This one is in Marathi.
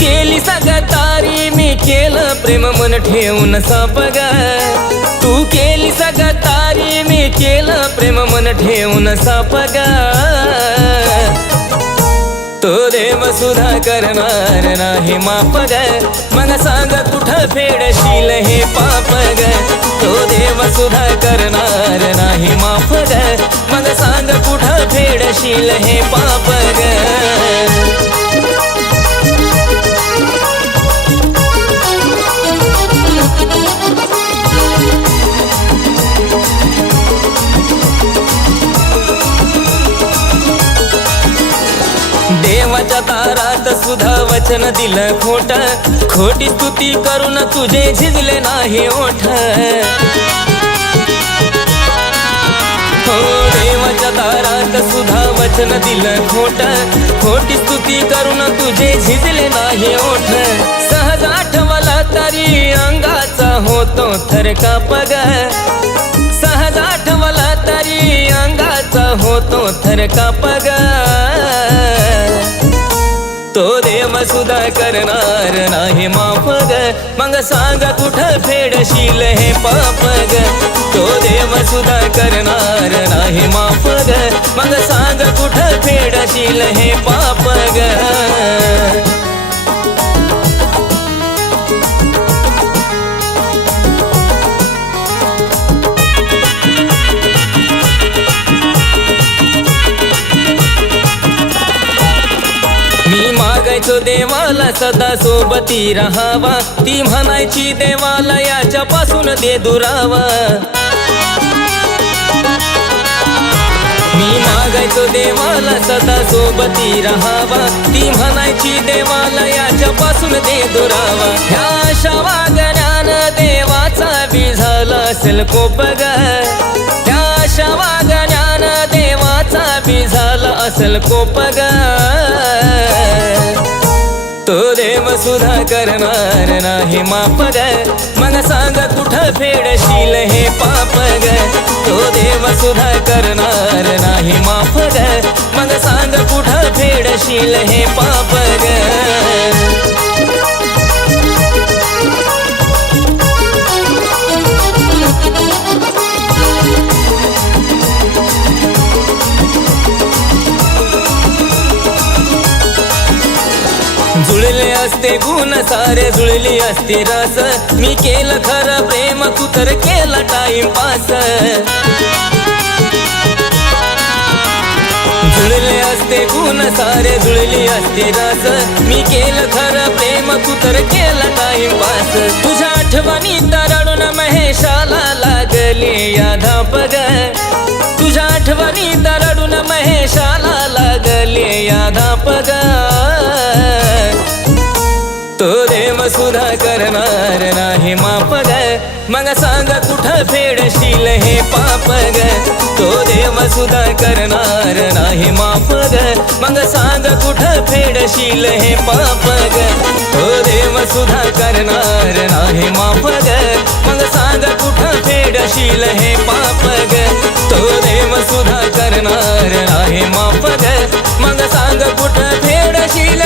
केली सगतारी मी केलं प्रेम मन ठेवून सापग तू केली सगतारी मी केलं प्रेम मन ठेवून सापग तो देव सुद्धा करणार नाही माफ ग मग सांग कुठं फेडशील हे पाप ग तो देव सुद्धा करणार नाही माफ ग मग सांग कुठं फेडशील हे पाप ग देवाच्या दारात सुद्धा वचन दिलं खोट खोटी स्तुती करून तुझे झिजले नाही ओठ हो देवाच्या दारात सुद्धा वचन दिलं खोट खोटी स्तुती करून तुझे झिजले नाही ओठ सहज आठवला तरी अंगाचा होतो थरकाप ग सहज आठवला तरी अंगाचा होतो थरकाप ग तो देव सुद्धा करणार नाही माफ ग मग सांग कुठं फेडशील हे पाप ग तो देव सुद्धा करणार नाही माफ ग मग सांग कुठं फेडशील हे पाप ग मी मागायचो देवाला सदा सोबती राहावा ती म्हणायची देवाला याच्यापासून दे दुरावा मी मागायचो देवाला सदा सोबती राहावा ती म्हणायची देवाला याच्यापासून दे दुरावा ह्या अशा वागण्यानं देवाचा बी झाला असेल कोप ग ह्या अशा वागण्यानं देवाचा बी झाला असेल कोप ग तो देव सुद्धा करणार नाही माफ ग मग सांग कुठं फेडशील हे पाप ग तो देव सुद्धा करणार नाही माफ ग मग सांग कुठं फेडशील हे पाप ग जुळले असते गुण सारे जुळली असते रस मी केलं खरं प्रेम तू तर केला टाइमपास जुळले असते गुण सारे जुळली असते रस मी केलं खरं प्रेम तू तर केला टाइमपास तुझ्या आठवणी तरडून महेशाला लागले या धाप ग तुझ्या आठवणी तरडून महेशाला लागले या धाप ग तो देव सुद्धा करणार नाही माफ ग मग सांग कुठं फेडशील हे पाप ग तो देव सुद्धा करणार नाही माफ ग मग सांग कुठं फेडशील हे पाप ग तो देव सुद्धा करणार नाही माफ ग मग सांग कुठं फेडशील हे पाप ग तो देव सुद्धा करणार नाही माफ ग मग सांग कुठं फेडशील